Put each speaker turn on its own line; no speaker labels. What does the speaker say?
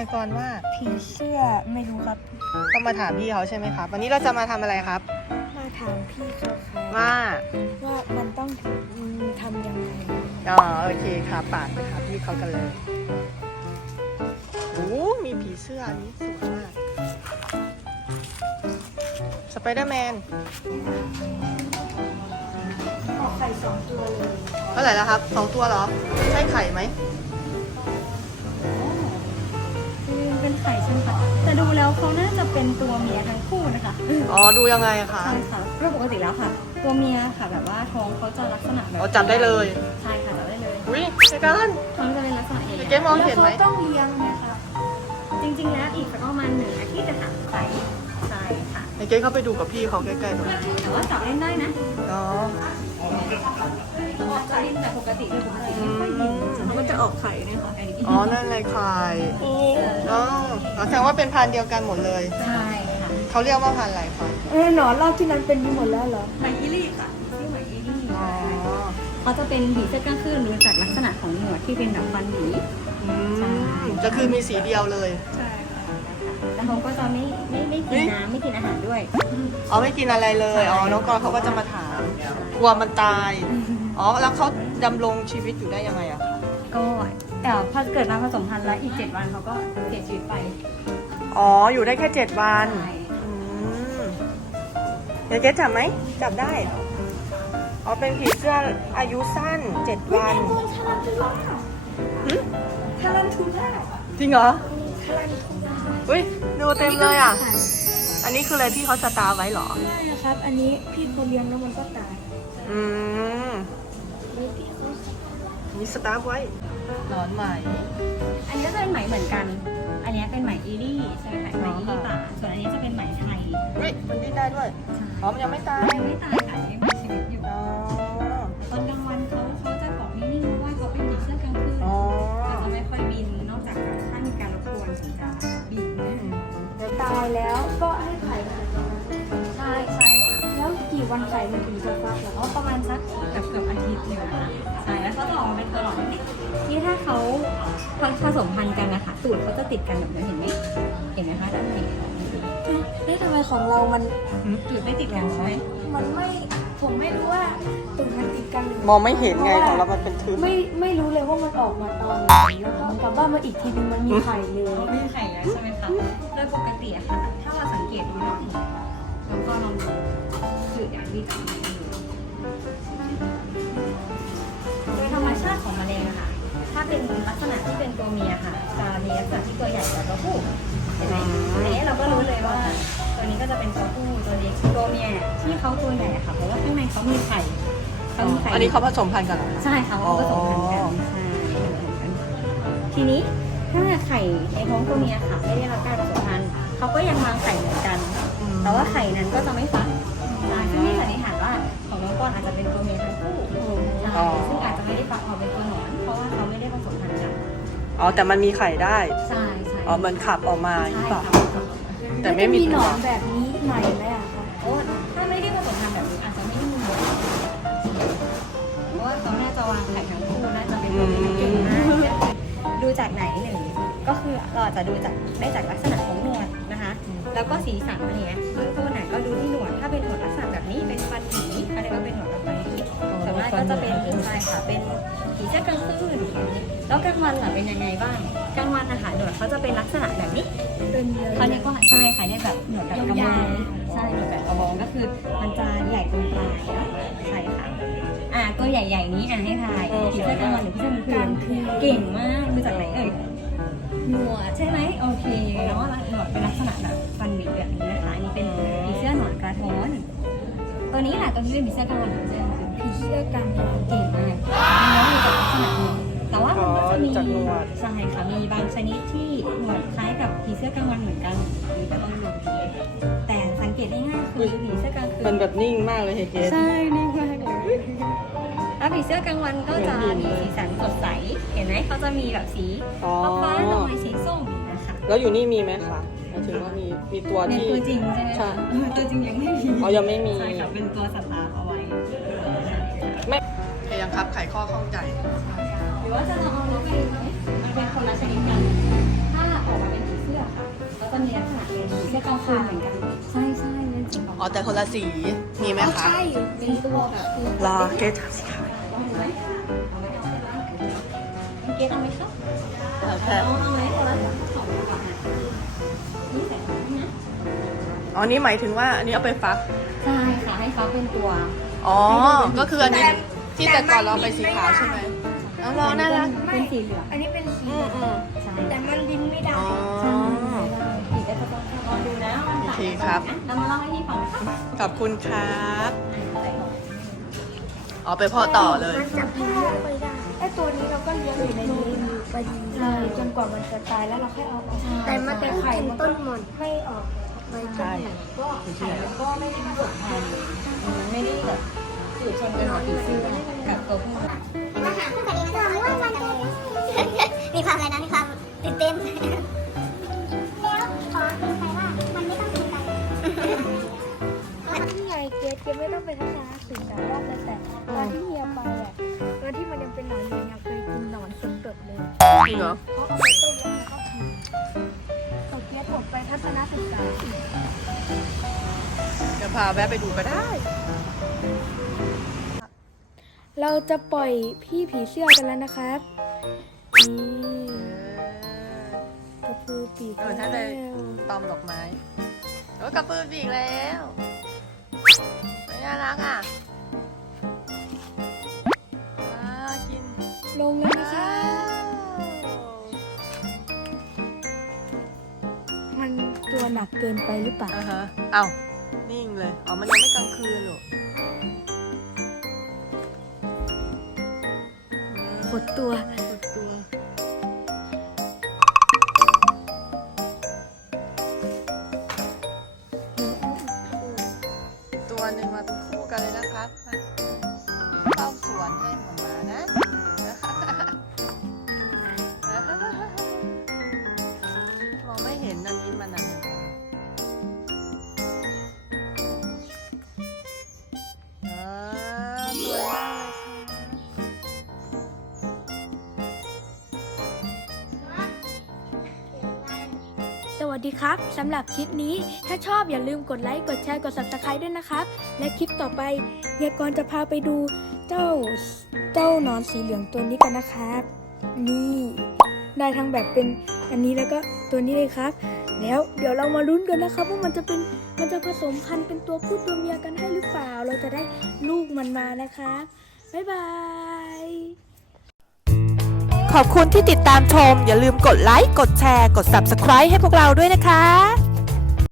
ยากรณ์ว่า
ผีเสื้อไม่รู้ครับ
ต้องมาถามพี่เขาใช่ไหมครับ วันนี้เราจะมาทำอะไรครับ
มาถามพี่เขาครับ
ว่า
ว่ามันต้องอืมทำยังไง
อ๋อโอเคครับปาดไปหาพี่เขากันเลยโอ้มีผีเสื้ออันนี้สวยมากสไปเดอร์แมน
ออกไข่สองตัวเลย
เท่าไหร่แล้วครับสองตัวเหรอ ใช่ไข่ไหม
ไข่ใช่ไหมคะแต่ดูแล้วเขาน่าจะเป็นตัวเมียทั้งคู่นะคะ
อ๋อดูยังไงอะคะ
ใช่ค่ะโดยปกติแล้วค่ะ ตัวเมียค่ะแบบว่าท้องเขาจะลักษณะแบบ
อ๋อจับได้เลย
ใช่ค่ะจับได้เลย
อุ้ยในการ
ท้องจะเป็นลักษณะใหญ่
เจ๊มองเห็นไหม
แล้วขาต้องเลี้ยงไหมครับ
จริงๆแล้วอีกสักประมาณหนึ่งอาทิตย์จะหาไข่ ใช่ค่ะ
ในเจ๊เข้าไปดูกับพี่เขาใกล้ๆตรงนี้
แต่ว่าจับเล่นได้นะ
อ๋อ
จับเล่นแบบปกติเลยปกติไม่ค่อยบินเขาก็จะออกไข่เนี่ยค่ะ
อ๋อ นั่นเลยไข่อ๋ออ๋อแสดงว่าเป็นพันธุ์เดียวกันหมดเลย
ใช่ค่ะ
เขาเรียกว่าพันธุ์อะไรคะ
เออหนอนรอบที่นั้นเป็นนี้หมดแล้วเหรอ
ไหมอีลี่ค่ะชื่อไหมอีลี่
อ๋อ
เขาจะเป็นผีเสื้อกลางคืนดูจากลักษณะของหนวดที่เป็นแบบฟันหมี
อืมจะคือมีสีเดียวเลย
ใช่ค่ะ แล้วเขาก็จะไม่ไม่ไม่กินน้ำไม่กินอาหารด้วย
อ๋อไม่กินอะไรเลย อ๋อ น้องกรณ์เขาก็จะมาถาม กลัวมันตาย อ๋อ แล้วเขาดำรงชีวิตอยู่ได้ยังไงอะคะ
ก็แต่พอเกิดมาผสมพันธุ์แล้วอีกเจ็ดวันเขาก็เสียชีวิตไป
อ๋อ อยู่ได้แค่เจ็ดวัน
ใช่
อืมเดี๋ยวเจ๊จับไหม จับได้ อ๋อ เป็นผีเสื้ออายุสั้นเจ็ดวัน
ทารันทูล่า
หึ
ทารันทูล่า
จริงเหรอ
ทารันทูล่า
อุ้ยดูเต็มเลยอะ อันนี้คืออะไรพี่เขาสตาร์ไว้เหรอ
ได้ครับ อันนี้พี่เขาเลี้ยงแล้วมันก็ตาย
อืม
นี่พี่เขา
มีสตาร์ไว้หนอนไหม
อันนี้ก็จะเป็นไหมเหมือนกัน อันนี้เป็นไหมอีรี่ใช่ไหมไหมอีรี่ป่าส่วนอันนี้จะเป็นไหมไทย
เฮ้ยมันดิ้นได้ด้วย อ๋อ มันยังไม่ตาย
ยังไม่ตายค่ะยังมีชีวิตอยู่
วกี่วันไข่มันถึงจะฟักเหรอ
ก็ประมาณสักเกือบเกือบอาทิตย์หนึงนะคะใช่แล้วเขาจะออกมาเป็นตัวหลอดเล็กๆที่ถ้าเขาผสมพันธุ์กันนะคะตูดเขาจะติดกันแบบนี้เห็นไหมเห็นไหมคะด้านใน
นี่ทำไมของเรามัน
ตูดไม่ติดกันใช่ไหม
มันไม่ผมไม่รู้ว่าตุ่มมันติดกันหรือ
มองไม่เห็นไงของเรามันเป็นทึบ
ไม่ไม่รู้เลยว่ามันออกมาตอนไหนแล้วก็กลับบ้านมาอีกทีนึงมันมีไข่เลย
เขาไม่มีไข่แล้วใช่ไหมคะโดยปกติอะค่ะ ถ้าเราสังเกตดูนะ แล้วก็ลองดูคืออย่างที่ทำให้ดูโดยธรรมชาติของแมลงอะค่ะ ถ้าเป็นลักษณะที่เป็นตัวเมียค่ะ จะมีลักษณะที่ตัวใหญ่กว่าตัวผู้เห็นไหมอันนี้เราก็รู้เลยว่า ตัวนี้ก็จะเป็นตัวผู้ตัวเล็กตัวเมียที่เขาตัวใหญ่อะค่ะ เพราะว่าข้างในเขามีไข่เขามีไข่
อันนี้เขาผสมพันธุ์กันเหรอคะ
ใช่ค่ะเขาผสมพันธุ์กันใช่ทีนี้ถ้าไข่ในท้องตัวเมียค่ะ ไม่ได้รับการผสมพันธุ์เขาก็ยังวางไข่เหมือนกัน แต่ว่าไข่นั้นก็จะไม่ฟักใช่ซึ่งนี่สันนิษฐานว่าของน้องก้อนอาจจะเป็นตัวเมียทั้งคู่ใช่ซึ่งอาจจะไม่ได้ฟักออกเป็นตัวหนอน เพราะว่าเขาไม่ได้ผสมพันธุ์กัน
อ๋อ แต่มันมีไข่ได้
ใช่ใช่
อ๋อมันขับออกมาหรือ
ใช่
เปล่า
ค่ะ
แต่ไม่มี
หน
ตัว
อนแบบนี้ใหม่ไหมอะคะ
เพราะว่าถ้าไม่ได้ผสมพันธุ์แบบนี้อาจจะไม่ได้มีหนอนเพราะว่าเขาน่าจะวางไข่ทั้งคู่น่าจะเป็นตัวเมียเก่งมากดูจากไหนหนึ่ง ก็คือเราอาจจะดูจากได้จากลักษณะของหนวดนะคะ แล้วก็สีสันอะไรเงี้ยเบื้องต้นน่ะก็ดูที่หนวดถ้าเป็นหนวดลักษณะแบบนี้เป็นฟันหมีเขาเรียกว่าเป็นหนวดแบบฟันหมีส่วนมากก็จะเป็นใช่ค่ะเป็นผีเสื้อกลางคืนอย่างนี้แล้วกลางวันล่ะเป็นยังไงบ้างกลางวันนะคะหนวดเขาจะเป็นลักษณะแบบนี้
เป็นเลย
เขาเรียกว่าใช่ค่ะเรียกแบบหนวดแบบกระบองใช่หนวดแบบกระบองก็คือมันจะใหญ่ตรงปลายใช่ค่ะอ่าตัวใหญ่ๆนี้อะให้ทายผีเสื้อกลางวันหรือผีเสื้อกลางคืนเก่งมาก หนวดใช่ไหมโอเคแล้วว่าหนวดเป็นลักษณะแบบฟันหวีแบบนี้นะคะอันนี้เป็นผีเสื้อหนวดกระท้อน ตัวนี้แหละตัวนี้เป็นผีเสื้อกลางวันหรือผีเสื้อกลางคืน
ผีเสื้อกันแดด
เก่งมากแล้วมีจากลักษณะนี้แต่ว่ามันก็จะมี
อ๋อจากหนวด
ใช่ค่ะมีบางชนิดที่หนวดคล้ายกับผีเสื้อกลางวันเหมือนกันอันนี้ก็ต้องดูแต่สังเกตได้ง่ายคือผีเสื้อกลางคื
มัน
น
แบบนิ่งมากเลยเฮเกส
ใช่นิ่งมากเลยถ้าผีเสื้อกลางวันก็จะมีสีสันสดใสเห็น ไหมเขาจะมีแบบสี
อ๋อ
ฟ้าๆหน่อยสีส้มอย่างนี้นะคะ
แล้วอยู่นี่มีไหมคะหมายถึงว่ามีมีตัว
ใน
ที่
ตัวจริงใช่ไหม
ใช่
คะเออตัวจริงยังไม่มี
อ๋อยังไม่มี
ใช่ค่ะเป็นตัวสตาร์ฟเอาไว้
ไม่ยังครับไขข้อข้องใจ
หรือว่าจะลองเอานกไปดูไหมมันเป็นคนละชนิดกัน ถ้าออกมาเป็นมีลักษณะเป็นผีเสื้อกลางคืนเหมือนกัน ใช่ใช่เป็นสี
อ๋อแต่คนละสี มีไหมคะ
ใช่
เป็นตัวแบบคือ
รอเกสจับสีขาว
ลอง กณฑ์เอาไหมครับ
โอเค
เอาเอาไหมคนละสองตัวก่อนนะนี่ใส่ของนี่นะ
อ๋อนี่หมายถึงว่าอันนี้เอาไปฟัก
ใช่ค่ะให้เขาเป็นตัว
อ๋อ ก็คืออันนี้ที่แต่ก่อนเราไปสีขาวใช่ไหมน้องรอน่ารัก
เป็นสีเหลือง
อันนี้เป็นสี
อืมอืม
ใช่
แต่มันบินไม่ได้
อ๋อ
ใช่ผีก็จะต้องรอดูนะว่ามัน
โอเคครับ
เรามาเล่าให้พี่ฟังนะคะ
ขอบคุณครับ
อะไรของ
อ๋อไปเพ่อต่อเลย
มันจะบินไม่ไปได้ไอตัวนี้เราก็เลี้ยงอยู่ในนี้ไปดีเลยจนกว่ามันจะตายแล้วเราค่อยเอาออกแต่มันแต่ไข่มันต้นหมอนไม่ออกไป
ใช่
ก็ไข่มันก็ไม่ได้ผสมพันธุ์มันไม่ได้แบบอยู่ชนกันกับผีเสื้อกับตัวผู้
มาหาคู่กันเองก็ว่ามันมีความอะไรนะมีความตื่นเต้นแล้วขอเป็นใครว่ามันไม่ต้องตื่นใจ
ที่ไงเกสเกสไม่ต้องไปทัศน ศึกษาว่าแต่แต่ตอนที่เฮียไปอะตอนที่มันยังเป็นหนอนอยู่เนี่ยเคยกินหนอนสดๆเลย
จริงเหรอ
เขาเอาไปต้มแล้วเขากินตกเกสผมไปทัศนศึกษาอีก
เดี๋ยวพาแวะไปดูก็ได้
เราจะปล่อยพี่ผีเสื้อกันแล้วนะครับนี่กระพือปีก
เออถ้าได้
แล้ว
ตอมดอกไม้โอ้ยกระปืนอีกแล้วไม่น่ารักอะ
ลงแล้วนะคะ มันตัวหนักเกินไปหรือเปล่า
อ่าฮะเอ้านิ่งเลย อ๋อ มันยังไม่กลางคืนหรอ
ขดตัว
สุดตัว ตัวหนึ่งมาเป็นคู่กันเลยนะครับ มันอันนี้อ่าสวยมากเลย
สวัสดีครับ สำหรับคลิปนี้ถ้าชอบอย่าลืมกดไลค์กดแชร์กด subscribe ด้วยนะครับ และคลิปต่อไปเฮียกรจะพาไปดูเจ้าเจ้านอนสีเหลืองตัวนี้กันนะครับ นี่ ได้ทั้งแบบเป็นอันนี้แล้วก็ตัวนี้เลยครับ แล้วเดี๋ยวเรามาลุ้นกันนะครับว่ามันจะเป็นมันจะผสมพันธุ์เป็นตัวผู้ตัวเมียกันให้หรือเปล่า เราจะได้ลูกมันมานะคะบบ๊ายบาย
ขอบคุณที่ติดตามชม อย่าลืมกดไลค์กดแชร์ กด Subscribe ให้พวกเราด้วยนะคะ